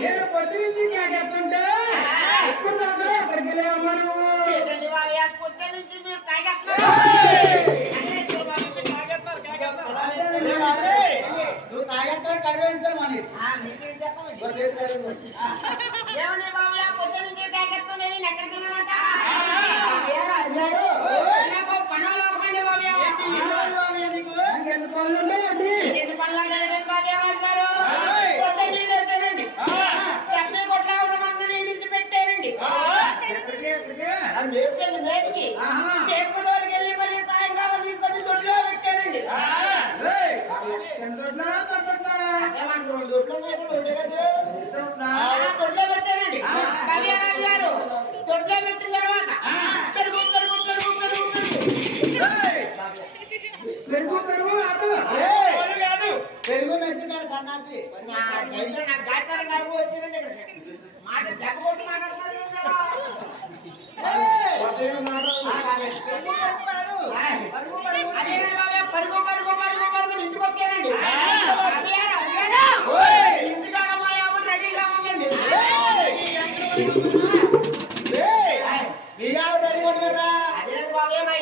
నేను పొద్దు నుంచి కేకేస్తుంటే ఎక్కువ ఎక్కడికి ఏంటండి బాబు ఆ పొద్దు నుంచి మీరు తాగేస్తున్నారు నువ్వు తాగేస్తా కడివేస్తాను మరి ఆ, మీకేం చేస్తామండి? ఏమండి బాబు ఆ పొద్దు నుంచి నేను ఎక్కడికి పనులు అవ్వకండి బాబు ఎన్ని పనులు ఉంటాయండి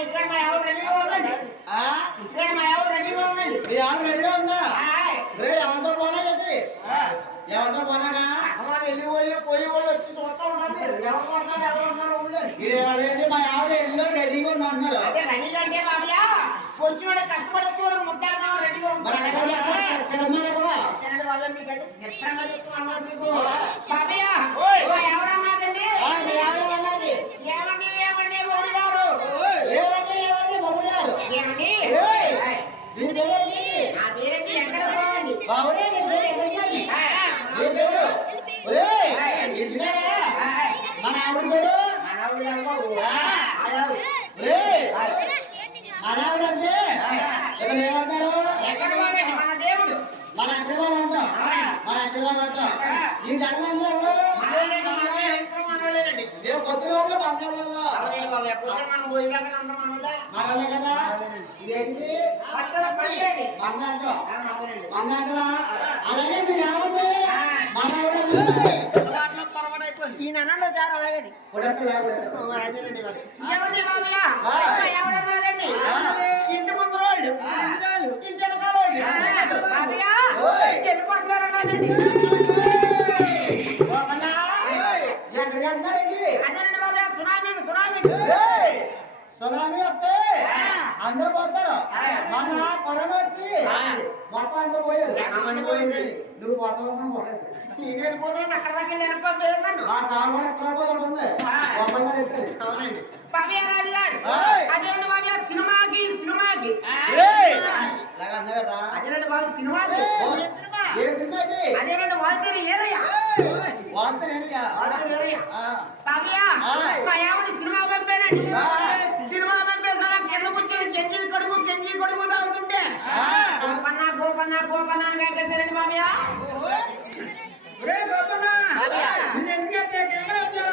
ఇంటికాడ మా ఆవిడ రెడీగా ఉందండి. బాబా, మా ఆవిడ రెడీగా ఉందండి. ఇంటికాడ మా ఆవిడ రెడీగా ఉందండి. ఆయ్. ఏమంతా పోనాగా అమ్మవారు వెళ్ళి వాళ్ళు పోయి వాళ్ళు వచ్చి చూస్తా మీరు. ఎవరు కొడతారు, ఎవరు ఉన్నారో. ఇదేంటి మా ఆవిడ ఎల్లో రెడీగా ఉంది అంటున్నారు అంటే రెడీగా అంటే బాబయ్య కొంచెం కూడా కష్టపడి కూడా ముద్దాడదాం రెడీగా ఉంటారు. బాబయ్య, ఎవరన్నారండి? అన్నది. ఏమండి, ఏమండి, మౌడి గారు? ఏమండి, ఏమండి, మొగుడు గారు? ఏమండి? నీ పేరండి ఎక్కడ పోయింది? బాబురే, నీ పేరు ఎక్కడికి? ఆయ్, ఆయ్. నీ పేరు? ఒరేయ్, ఇంటికాడే? ఆయ్. మన ఆవిడ పేరు? మన ఆవిడ గారు. ఆ, మన అంటే ఇక్కడ ఏమంటారు? మన దేవుడు మన అంటాం. మన అంటాం. ఈ జన్మలో కొత్తగా ఉంటే మనం పోయినాక మనలే కదా? ఇదేంటి? అలాగే అలాగని కొడక లేకపోతే. ఏమండి బాబయ్య? ఆ. ఎవడన్నారండి? ఇంటి ముందు రోడ్డు ఇంటి వెనకాల రోడ్డు. ఎక్కడికి వెళ్తారండి? అదేనండి సునామీకి సునామీ. ఏయ్! సునామీ వస్తే. అందరూ పోతారు ఆ. మన కరోనా వచ్చి ఆ. మొత్తం అందరూ పోయారు చాలా మంది పోయింది. నువ్వు పోతావు పోలేదు ఈయన వెళ్ళిపోతున్నాడు, అక్కడ దాకా వెళ్ళి వెళ్ళిపోతున్నాడు నన్ను. మా సార్ కూడా ఎక్కడ పోతాడు ఉంది ఆ. బొమ్మలు కూడా వేశారు. అవునండి. బాబయ్య రాజు గారు. అదేనండి బాబయ్య, సినిమాకి సినిమాకి! ఇలాగ అన్నా కదా అదేనండి బాబు సినిమాకి! ఏ సినిమాకి అదేనండి వాల్తేరి ఏరయ్య. వాల్తేరి ఏరయ్య ఆ. బాబయ్య ఆయ్. మా ఆవిడ సినిమా పంపానండి ఆ. Mamia?